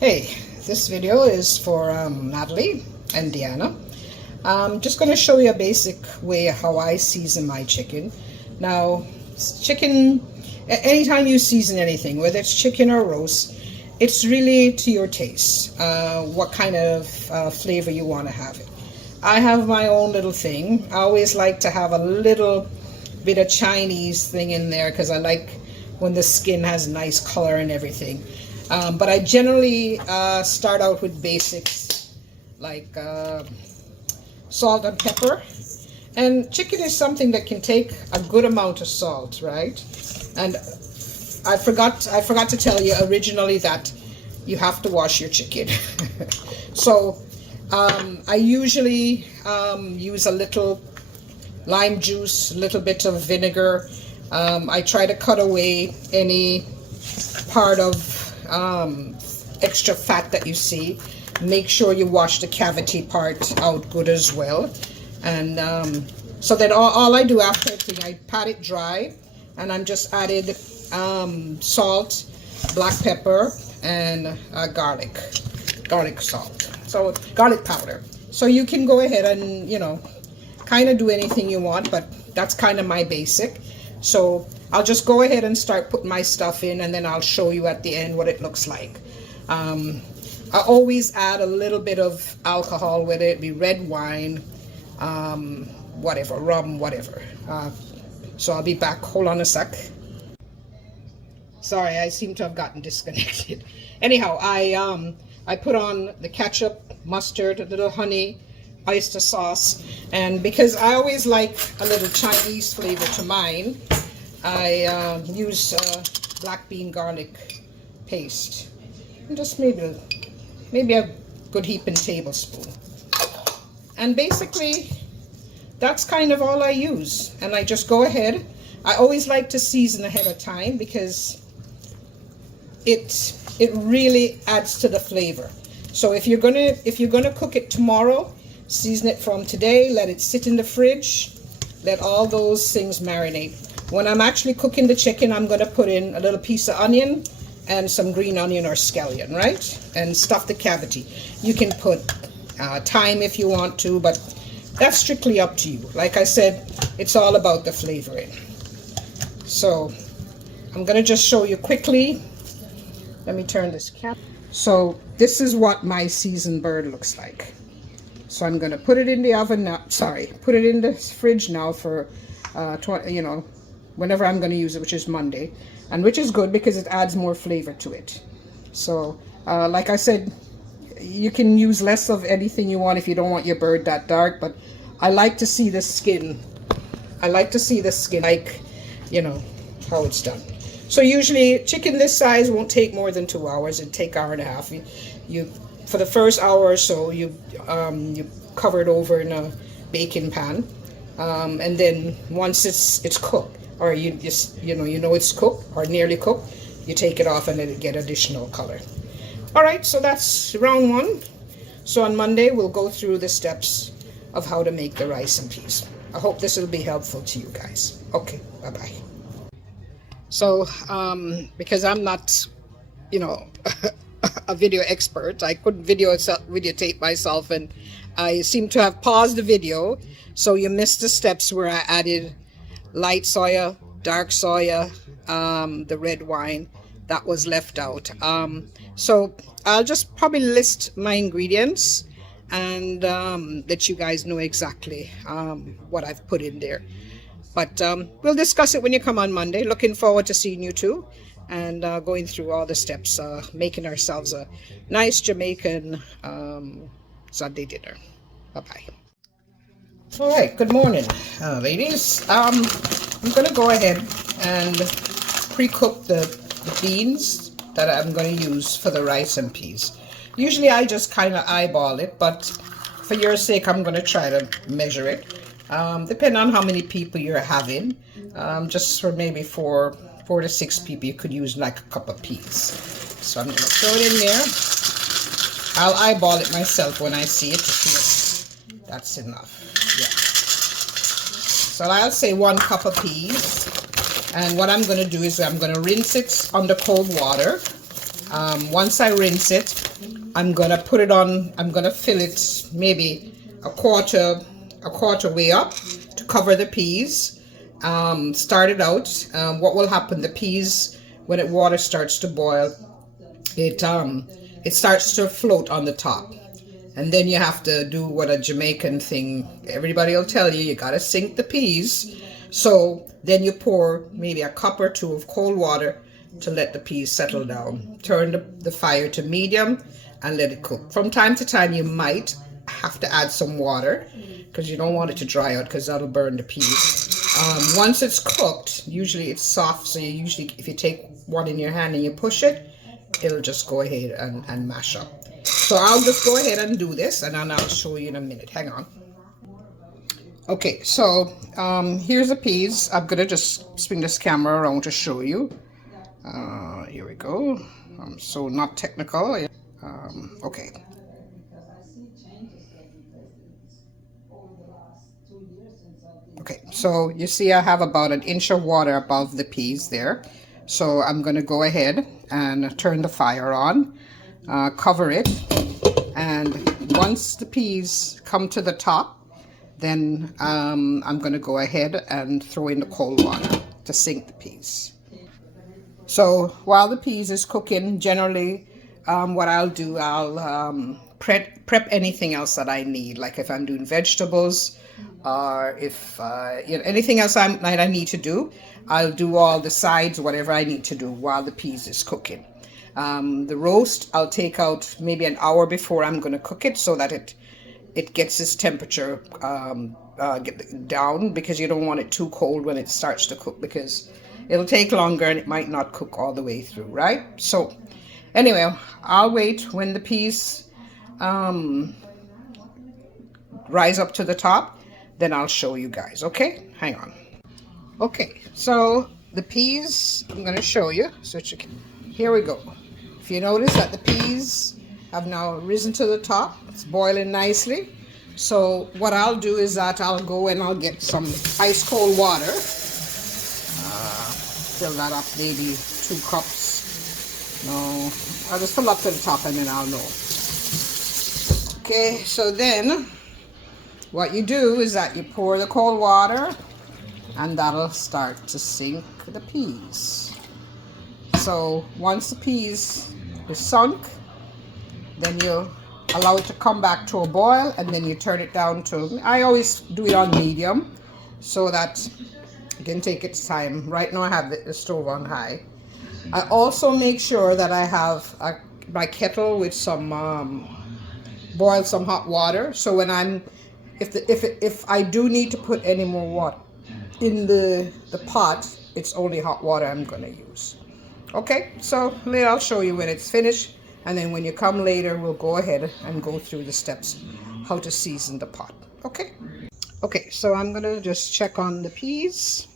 Hey, this video is for Natalie and Deanna. I'm just going to show you a basic way how I season my chicken. Now, chicken, anytime you season anything, whether it's chicken or roast, it's really to your taste, what kind of flavor you want to have it. I have my own little thing. I always like to have a little bit of Chinese thing in there because I like when the skin has nice color and everything. But I generally start out with basics like salt and pepper. And chicken is something that can take a good amount of salt, right? And I forgot to tell you originally that you have to wash your chicken. So I usually use a little lime juice, a little bit of vinegar. I try to cut away any part of extra fat that you see. Make sure you wash the cavity part out good as well. And so then all I do after everything, I pat it dry, and I'm just added salt, black pepper, and garlic salt, so garlic powder. So you can go ahead and, you know, kind of do anything you want, but that's kind of my basic. So I'll just go ahead and start putting my stuff in, and then I'll show you at the end what it looks like. I always add a little bit of alcohol with it, be red wine, whatever, rum, whatever. So I'll be back. Hold on a sec. Sorry, I seem to have gotten disconnected. Anyhow, I put on the ketchup, mustard, a little honey, oyster sauce, and because I always like a little Chinese flavor to mine, I use black bean garlic paste, and just maybe a good heaping tablespoon. And basically, that's kind of all I use. And I just go ahead. I always like to season ahead of time because it really adds to the flavor. So if you're gonna cook it tomorrow, season it from today, let it sit in the fridge, let all those things marinate. When I'm actually cooking the chicken, I'm gonna put in a little piece of onion and some green onion or scallion, right? And stuff the cavity. You can put thyme if you want to, but that's strictly up to you. Like I said, it's all about the flavoring. So I'm gonna just show you quickly. Let me turn this cap. So this is what my seasoned bird looks like. So I'm gonna put it in the oven now. Sorry, put it in the fridge now for, you know, whenever I'm gonna use it, which is Monday, and which is good because it adds more flavor to it. So like I said, you can use less of anything you want if you don't want your bird that dark, but I like to see the skin. I like to see the skin, like, you know, how it's done. So usually chicken this size won't take more than 2 hours. It'd take 1.5 hours. You for the first hour or so, you cover it over in a baking pan, and then once it's cooked, or you know it's cooked or nearly cooked, you take it off and let it get additional color. All right, so that's round one. So on Monday we'll go through the steps of how to make the rice and peas. I hope this will be helpful to you guys. Okay, bye-bye. So because I'm not, you know, a video expert, I couldn't videotape myself, and I seem to have paused the video, so you missed the steps where I added light soya, dark soya, the red wine that was left out. So I'll just probably list my ingredients and let you guys know exactly what I've put in there. But we'll discuss it when you come on Monday. Looking forward to seeing you too, and going through all the steps, making ourselves a nice Jamaican Sunday dinner. Bye-bye. All right, good morning, ladies. I'm going to go ahead and pre-cook the beans that I'm going to use for the rice and peas. Usually I just kind of eyeball it, but for your sake, I'm going to try to measure it. Depending on how many people you're having, just for maybe four to six people, you could use like a cup of peas. So I'm going to throw it in there. I'll eyeball it myself when I see it to see if that's enough. Yeah. So I'll say 1 cup of peas. And what I'm going to do is I'm going to rinse it under cold water. Once I rinse it, I'm gonna put it on, I'm gonna fill it maybe a quarter way up to cover the peas. Start it out. What will happen, the peas, when water starts to boil, it starts to float on the top. And then you have to do what a Jamaican thing, everybody will tell you, you gotta sink the peas. So then you pour maybe a cup or two of cold water to let the peas settle down. Turn the fire to medium and let it cook. From time to time you might have to add some water because you don't want it to dry out, because that'll burn the peas. Once it's cooked, usually it's soft, so you usually, if you take one in your hand and you push it, it'll just go ahead and mash up. So I'll just go ahead and do this, and then I'll show you in a minute. Hang on. Okay, so here's the peas. I'm gonna just spin this camera around to show you. Here we go. I'm so not technical. Okay. Okay, so you see I have about an inch of water above the peas there. So I'm gonna go ahead and turn the fire on, cover it, and once the peas come to the top, then I'm gonna go ahead and throw in the cold water to sink the peas. So while the peas is cooking, generally what I'll do, I'll prep anything else that I need, like if I'm doing vegetables, or if anything else that I need to do, I'll do all the sides, whatever I need to do while the peas is cooking. The roast, I'll take out maybe an hour before I'm going to cook it, so that it gets its temperature down, because you don't want it too cold when it starts to cook, because it'll take longer and it might not cook all the way through, right? So anyway, I'll wait when the peas rise up to the top, then I'll show you guys. Okay, hang on. Okay, so the peas, I'm going to show you, so you can, here we go. If you notice that the peas have now risen to the top, it's boiling nicely. So what I'll do is that I'll go and I'll get some ice cold water, fill that up, maybe 2 cups. No, I'll just fill up to the top and then I'll know. Okay, so then what you do is that you pour the cold water, and that'll start to sink the peas. So once the peas is sunk, then you allow it to come back to a boil, and then you turn it down to, I always do it on medium so that it can take its time. Right now I have the stove on high. I also make sure that I have my kettle with some boil some hot water, so when I'm if I do need to put any more water in the pot, it's only hot water I'm going to use. Okay, so I'll show you when it's finished, and then when you come later, we'll go ahead and go through the steps how to season the pot. Okay. Okay, so I'm going to just check on the peas,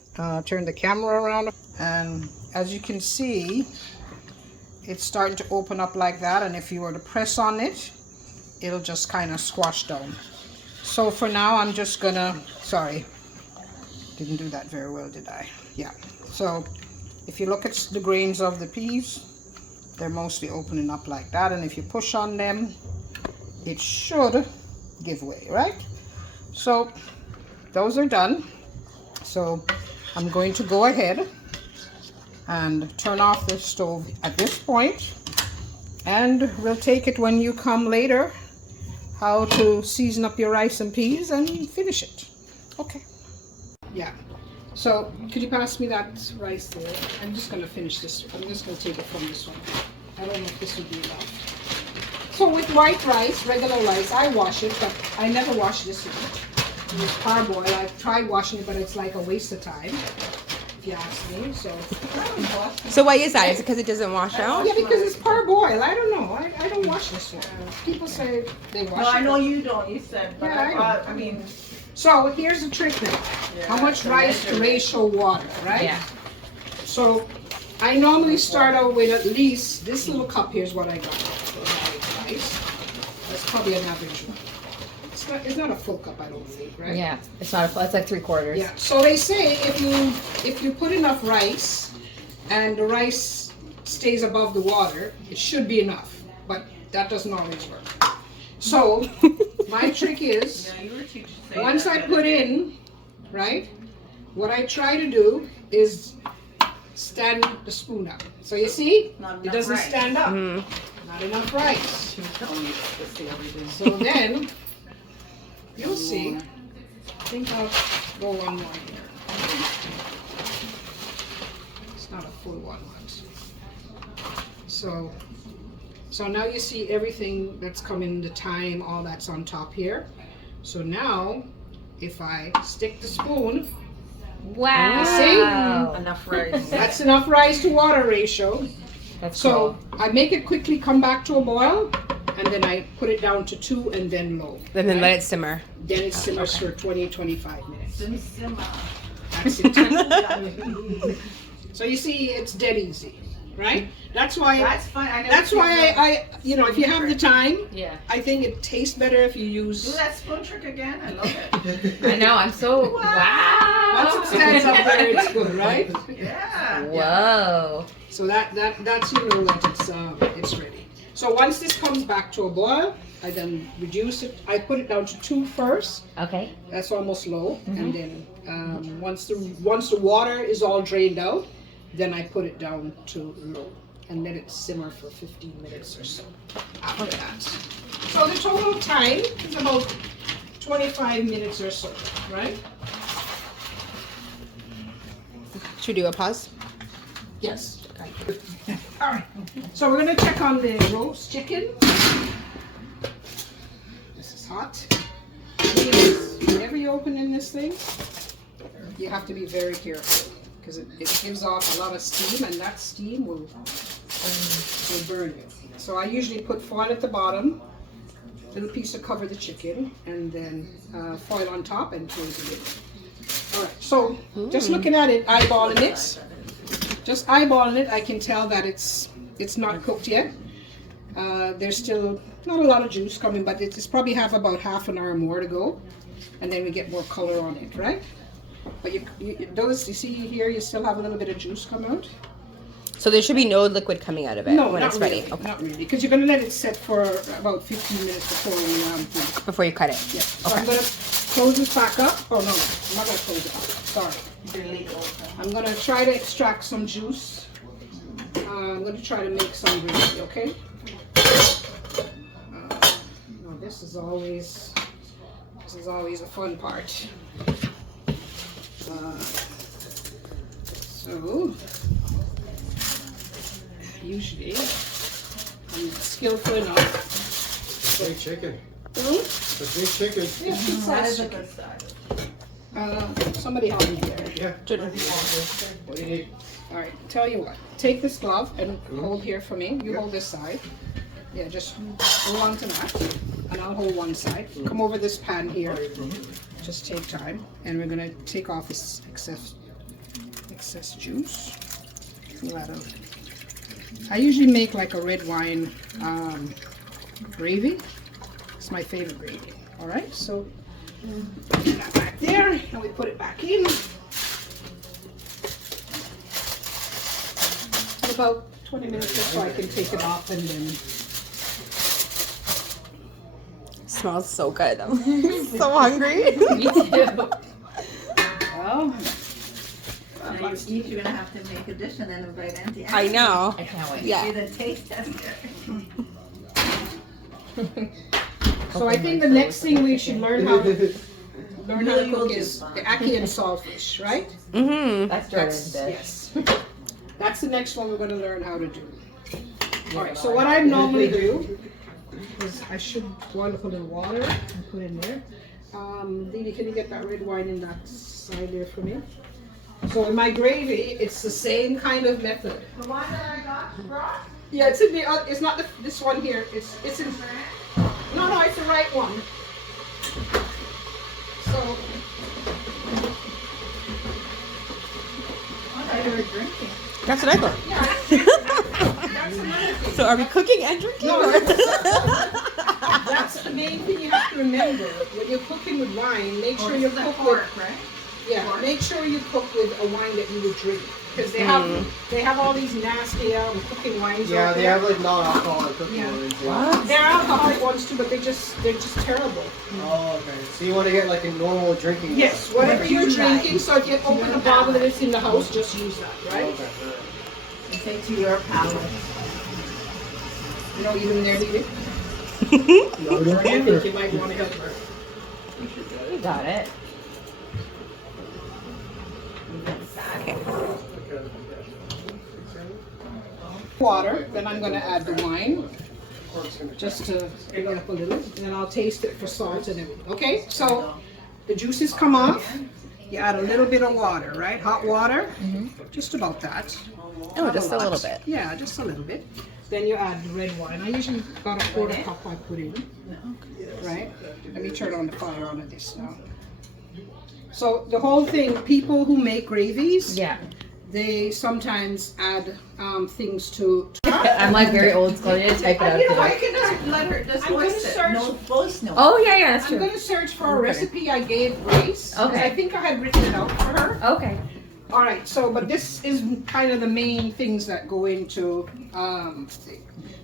turn the camera around, and as you can see, it's starting to open up like that, and if you were to press on it, it'll just kind of squash down. So for now, I'm just gonna, sorry, didn't do that very well, did I? Yeah. So if you look at the grains of the peas, they're mostly opening up like that, and if you push on them, it should give way, right? So those are done. So I'm going to go ahead and turn off the stove at this point, and we'll take it when you come later, how to season up your rice and peas and finish it. Okay. Yeah. So could you pass me that rice there? I'm just going to finish this. I'm just going to take it from this one. I don't know if this would be enough. So with white rice, regular rice, I wash it, but I never wash this one. It's parboil. I've tried washing it, but it's like a waste of time, if you ask me. So why is that? Is it because it doesn't wash out? Yeah, because it's parboil. I don't know. I don't wash this one. People say they wash it. No, I know you don't. You said, but yeah, I mean. So here's the trick now. Yeah, how much rice to ratio water, right? Yeah. So I normally start out with at least this little cup. Here's what I got for my rice. That's probably an average one. It's not a full cup, I don't think, right? Yeah, it's not a full. It's like 3/4. Yeah. So they say if you put enough rice and the rice stays above the water, it should be enough, but that doesn't always work. So my trick is, Yeah, you were teaching. once I put in, right, what I try to do is stand the spoon up. So you see, Not it enough doesn't rice. stand up. Mm. Not enough rice. She was telling me to see everything. So then, you'll see. I think I'll go one more here. It's not a full one, but so now you see everything that's coming, the thyme, all that's on top here. So now, if I stick the spoon, Wow. See? Enough rice. that's enough rice to water ratio. That's So I make it quickly come back to a boil, and then I put it down to 2 and then low. And then right? let it simmer. Then it simmers for 20-25 minutes. Simmer. That's it. So you see, it's dead easy, right? That's why. That's fine. I know. That's why I, you know, if you have the time, Yeah. I think it tastes better if you Do use. that spoon trick again. I love it. I know, I'm so Once it stands up there, it's good, right? Yeah. Whoa. So that's you know that it's ready. So once this comes back to a boil, I then reduce it. I put it down to 2 first. Okay. That's almost low, and then once the water is all drained out, then I put it down to low and let it simmer for 15 minutes or so after that. So the total time is about 25 minutes or so, right? Should we do a pause? Yes. All right. So we're gonna check on the roast chicken. This is hot. Please, whenever you open in this thing, you have to be very careful because it gives off a lot of steam, and that steam will burn you. So I usually put foil at the bottom, little piece to cover the chicken, and then foil on top and close the lid. All right. So just looking at it, eyeballing it. Just eyeballing it, I can tell that it's not cooked yet. There's still not a lot of juice coming, but it's probably about half an hour more to go, and then we get more color on it, right? But you see here, you still have a little bit of juice come out. So there should be no liquid coming out of it when it's ready. Really, not really, because you're going to let it set for about 15 minutes before we Before you cut it. yeah. So I'm going to close this back up. Oh no, I'm not going to close it up. Sorry. I'm going to try to extract some juice. I'm going to try to make some gravy, okay? No, this is always a fun part. So, usually, I'm skillful enough. Big chicken. Hmm? It's a big chicken. Yeah, good That size is a chicken. good size. Somebody help me there. Yeah. What do you need? All right, tell you what. Take this glove and hold here for me. You hold this side. Yeah, just hold on to that, and I'll hold one side. Come over this pan here. Just take time, and we're gonna take off this excess juice. I usually make like a red wine gravy. It's my favorite gravy. All right, so put that back there, and we put it back in. About 20 minutes or so I can take it off, and then Smells so good. I'm so hungry. Me too. well, Now you each, you're gonna have to make a dish and then invite Auntie. I know. I can't wait. Yeah. Be the taste tester. so I think the next thing we should learn how to cook is fine. the ackee and saltfish, right? Mm-hmm. That's Yes. That's the next one we're going to learn how to do. All right. So what I normally do is I should boil up a little water and put in there. Didi, can you get that red wine in that side there for me? So in my gravy, it's the same kind of method. The one that I got brought? Yeah, it's in the. It's not this one here. It's in. No, it's the right one. So. I thought you were drinking. That's what I thought. Yeah. That's another thing. So are we cooking and drinking? No, or- that's the main thing you have to remember. When you're cooking with wine, make sure Or you is that cook pork, with. right? Yeah, make sure you cook with a wine that you would drink, because they have all these nasty cooking wines. Yeah, out they there. have like non-alcoholic cooking Yeah. wines. Yeah. They're alcoholic ones too, but they're just terrible. Oh, okay. So you want to get like a normal drinking Yes, wine. whatever you're drinking. So if you open a bottle that's in the house, just use that, right? Okay. And say to your palate. You don't even there, Lily? No, we don't I think either. you might want to help her. You got it. Water, then I'm going to add the wine, just to bring it up a little, and then I'll taste it for salt and everything. Okay, so the juices come off. You add a little bit of water, right? Hot water, just about that. Oh, Not just a lot. little bit. Yeah, just a little bit. Then you add the red wine. I usually about a quarter cup I put in, right? Let me turn on the fire on this now. So the whole thing, people who make gravies, Yeah. they sometimes add things to. I'm like very old school. I need to type it out You know, I today. can let her just I'm gonna voice it. search- No voice note. Oh yeah, yeah, that's I'm true. going to search for a recipe I gave Grace. 'Cause Okay. I think I had written it out for her. Okay. All right, so, but this is kind of the main things that go into,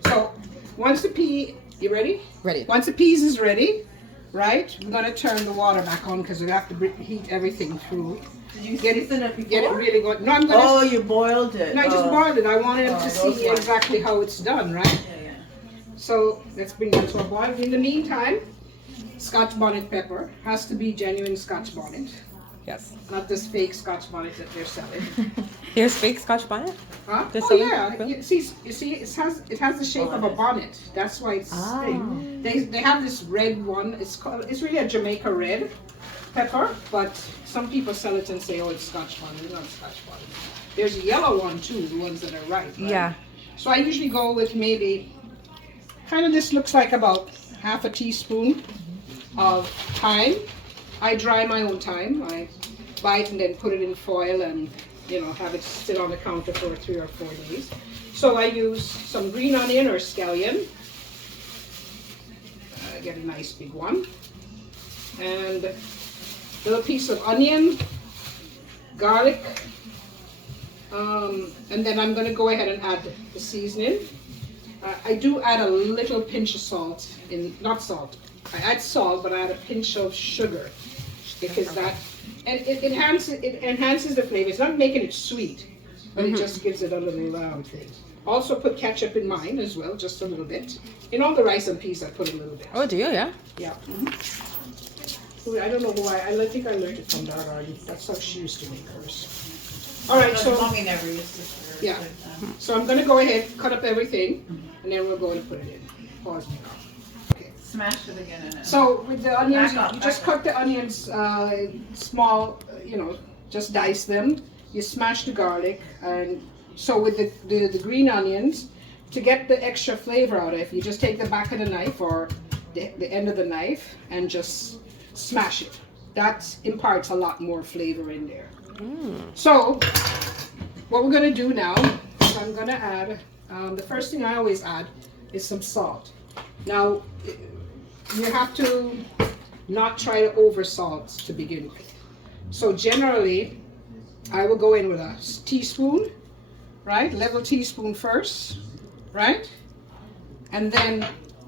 so once the pea, you ready? Ready. Once the peas is ready, right, we're gonna turn the water back on because we have to heat everything through. Did you Get it, season it before? get it really going. No, I'm gonna, Oh, you boiled it. no, I just boiled it. I wanted to those see ones. exactly how it's done, right? Yeah, yeah. So let's bring that to a boil. In the meantime, Scotch bonnet pepper has to be genuine Scotch bonnet, Yes. not this fake Scotch bonnet that they're selling. Here's fake Scotch bonnet. Huh? There's Oh some- yeah, really? you see, it has the shape of a bonnet. That's why it's Ah. thing. They have this red one. It's really a Jamaica red pepper, but some people sell it and say, oh, it's Scotch bonnet. It's not Scotch bonnet. There's a yellow one too, the ones that are ripe. Right? Yeah. So I usually go with maybe, kind of this looks like about half a teaspoon of thyme. I dry my own thyme. I buy it and then put it in foil and, you know, have it sit on the counter for 3 or 4 days. So I use some green onion or scallion. Get a nice big one. And a little piece of onion, garlic. And then I'm going to go ahead and add the seasoning. I do add a little pinch of salt, not salt. I add salt, but I add a pinch of sugar because that, and it enhances the flavor. It's not making it sweet, but it just gives it a little thing. Also put ketchup in mine as well, just a little bit. In all the rice and peas, I put a little bit. Oh, do you? Yeah. Yeah. I don't know why. I think I learned it from Dad already. That's how she used to make hers. All right, so Mommy never used to serve yeah. with, So I'm gonna go ahead, cut up everything, and then we're going to put it in. Pause me now. Okay. smash it again in it. So with the onions, Back up, you just back cut the onions small, just dice them. You smash the garlic, and so with the green onions, to get the extra flavor out of it, you just take the back of the knife or the end of the knife and just smash it. That imparts a lot more flavor in there. So what we're gonna do now is I'm gonna add, the first thing I always add is some salt. Now, you have to not try to over salt to begin with. So generally, I will go in with a teaspoon, right? Level teaspoon first, right? And then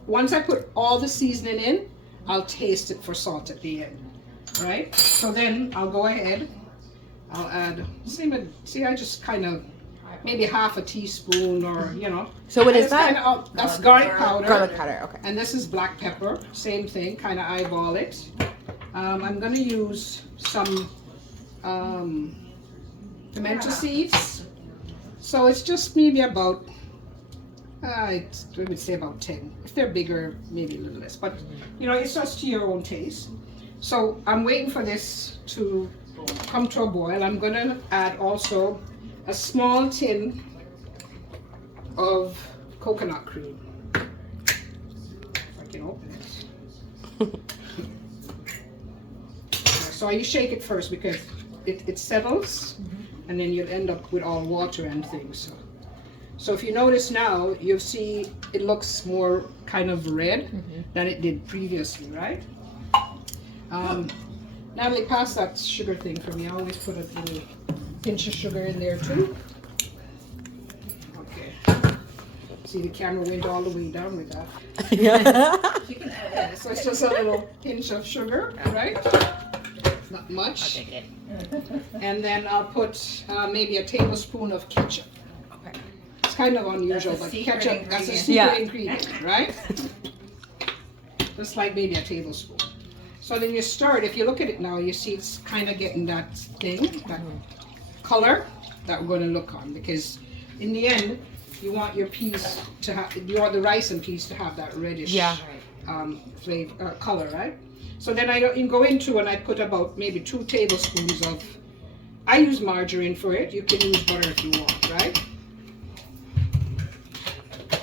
once I put all the seasoning in, I'll taste it for salt at the end, right? So then I'll go ahead, I'll add, see, I just kind of, maybe half a teaspoon or, So what and is it's that? kinda, that's garlic powder. Garlic powder. Okay. And this is black pepper, same thing, kind of eyeball it. I'm going to use some pimento seeds. So it's just maybe about, I would say about 10. If they're bigger, maybe a little less. But, it's just to your own taste. So I'm waiting for this to come to a boil. I'm going to add also a small tin of coconut cream. If I can open it. So you shake it first because it settles, and then you'll end up with all water and things. So if you notice now, you'll see it looks more kind of red than it did previously, right? Natalie, pass that sugar thing for me. I always put a little pinch of sugar in there too. Okay. See, the camera went all the way down with that. She can edit. So it's just a little pinch of sugar, right? Not much. Take it. And then I'll put maybe a tablespoon of ketchup. Okay. It's kind of unusual, That's a but secret ketchup, that's a ingredient. secret Yeah. ingredient, right? Just like maybe a tablespoon. So then you stir it. If you look at it now, you see it's kind of getting that thing, that color that we're going to look on. Because in the end, you want your peas to have, you want the rice and peas to have that reddish Yeah. flavor, color, right? So then I go into and I put about maybe 2 tablespoons of, I use margarine for it. You can use butter if you want, right?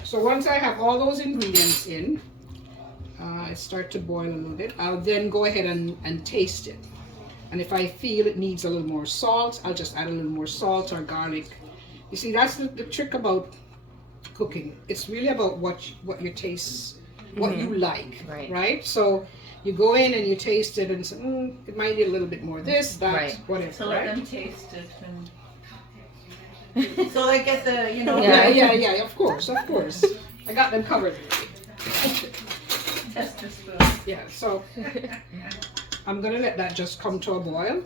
So once I have all those ingredients in, I start to boil a little bit. I'll then go ahead and taste it. And if I feel it needs a little more salt, I'll just add a little more salt or garlic. You see, that's the trick about cooking. It's really about what your tastes, what you like, right? So you go in and you taste it and say, it might need a little bit more this, that, whatever, So let right? them taste it and so they get the, you know. Yeah, of course. I got them covered. Test the spoon. Yeah, so I'm gonna let that just come to a boil.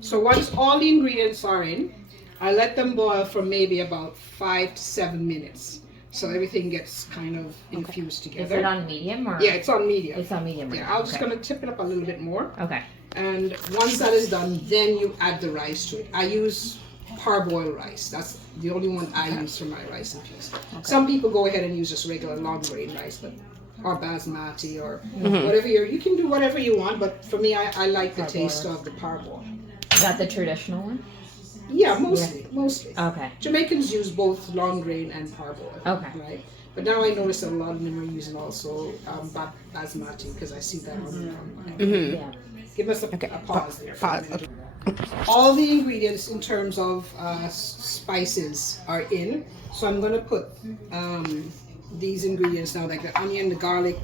So once all the ingredients are in, I let them boil for maybe about 5 to 7 minutes. So everything gets kind of infused together. Is it on medium or? Yeah, it's on medium. It's on medium. Yeah, I'm just gonna tip it up a little bit more. Okay. And once that is done, then you add the rice to it. I use parboiled rice. That's the only one I use for my rice and peas. Some people go ahead and use just regular long grain rice, but or basmati or whatever you can do whatever you want. But for me, I like the taste of the parboiled. Is that the traditional one? Yeah, mostly. Okay. Jamaicans use both long grain and parboiled. Okay. Right. But now I notice that a lot of them are using also basmati because I see that on. Yeah. Give us a pause there. Pause. Okay. All the ingredients in terms of spices are in. So I'm going to put these ingredients now, like the onion, the garlic,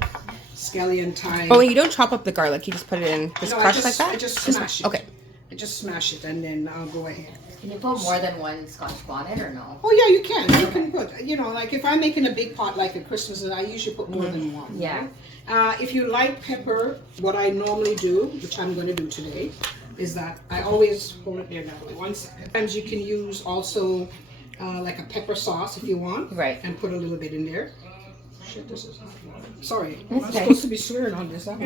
scallion, thyme. Oh, and you don't chop up the garlic. You just put it in, just No, crush like that? I just smash it. Okay. I just smash it and then I'll go ahead. Can you put more than one Scotch bonnet or no? Oh yeah, you can. You can put, like if I'm making a big pot like at Christmas, I usually put more than one. Yeah. Right? If you like pepper, what I normally do, which I'm going to do today, is that I always hold it there now. 1 second. Sometimes you can use also like a pepper sauce if you want. Right. And put a little bit in there. Shit, this is. Sorry, I'm okay. supposed to be swearing on this. Huh?